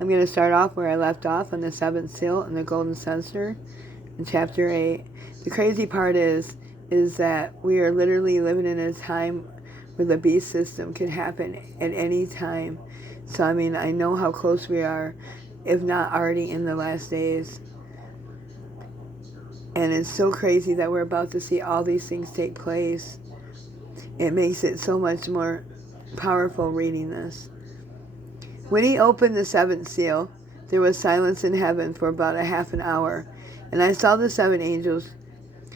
I'm going to start off where I left off on the seventh seal and the golden censer in chapter 8. The crazy part is that we are literally living in a time where the beast system could happen at any time. So, I know how close we are, if not already in the last days. And it's so crazy that we're about to see all these things take place. It makes it so much more powerful reading this. When he opened the seventh seal, there was silence in heaven for about a half an hour. And I saw the seven angels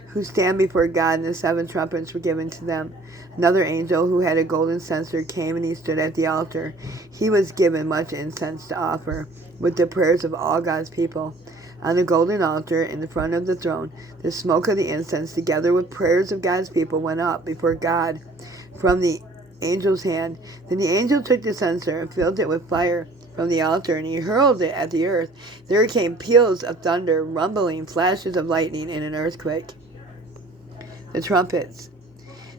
who stand before God, and the seven trumpets were given to them. Another angel who had a golden censer came, and he stood at the altar. He was given much incense to offer, with the prayers of all God's people. On the golden altar in the front of the throne, the smoke of the incense, together with prayers of God's people, went up before God from the angel's hand. Then the angel took the censer and filled it with fire from the altar, and he hurled it at the earth. There came peals of thunder, rumbling, flashes of lightning, and an earthquake. The trumpets.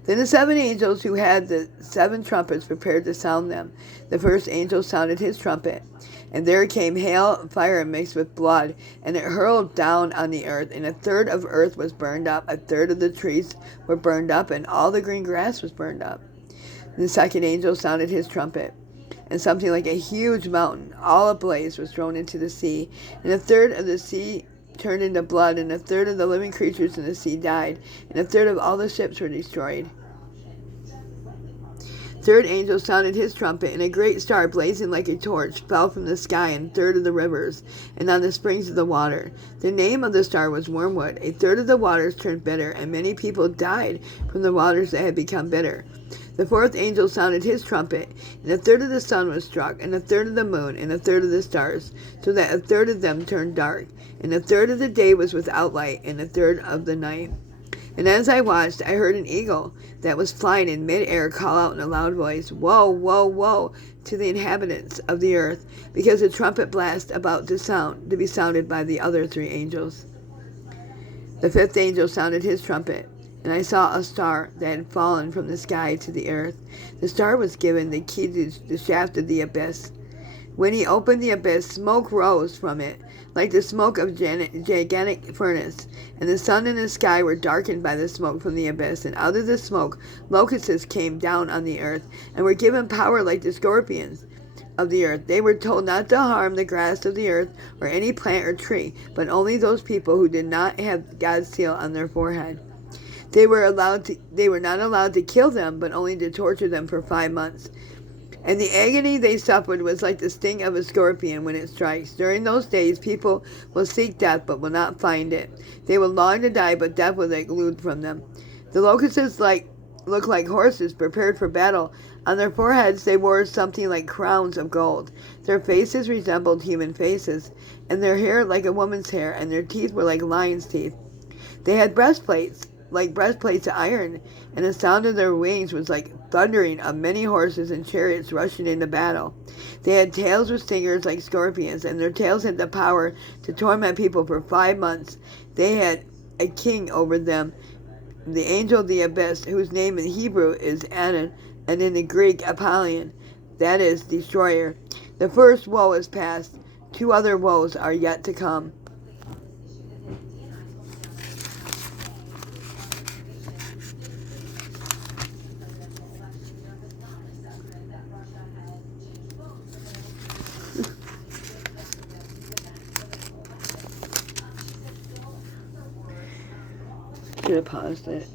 Then the seven angels who had the seven trumpets prepared to sound them. The first angel sounded his trumpet, and there came hail, fire mixed with blood, and it hurled down on the earth, and a third of earth was burned up, a third of the trees were burned up, and all the green grass was burned up. The second angel sounded his trumpet, and something like a huge mountain, all ablaze, was thrown into the sea, and a third of the sea turned into blood, and a third of the living creatures in the sea died, and a third of all the ships were destroyed. Third angel sounded his trumpet, and a great star blazing like a torch fell from the sky in a third of the rivers and on the springs of the water. The name of the star was Wormwood. A third of the waters turned bitter, and many people died from the waters that had become bitter. The fourth angel sounded his trumpet, and a third of the sun was struck, and a third of the moon, and a third of the stars, so that a third of them turned dark, and a third of the day was without light, and a third of the night. And as I watched, I heard an eagle that was flying in mid-air call out in a loud voice, "Woe, woe, woe to the inhabitants of the earth, because the trumpet blast about to be sounded by the other three angels." The fifth angel sounded his trumpet, and I saw a star that had fallen from the sky to the earth. The star was given the key to the shaft of the abyss. When he opened the abyss, smoke rose from it, like the smoke of a gigantic furnace, and the sun and the sky were darkened by the smoke from the abyss, and out of the smoke locusts came down on the earth, and were given power like the scorpions of the earth. They were told not to harm the grass of the earth or any plant or tree, but only those people who did not have God's seal on their forehead. They were not allowed to kill them, but only to torture them for 5 months. And the agony they suffered was like the sting of a scorpion when it strikes. During those days, people will seek death, but will not find it. They will long to die, but death will elude from them. The locusts look like horses prepared for battle. On their foreheads they wore something like crowns of gold. Their faces resembled human faces, and their hair like a woman's hair, and their teeth were like lions' teeth. They had breastplates, like breastplates of iron, and the sound of their wings was like thundering of many horses and chariots rushing into battle. They had tails with stingers like scorpions, and their tails had the power to torment people for 5 months. They had a king over them, the angel of the abyss, whose name in Hebrew is Anan, and in the Greek Apollyon, that is, destroyer. The first woe is past. 2 other woes are yet to come. Should have paused it.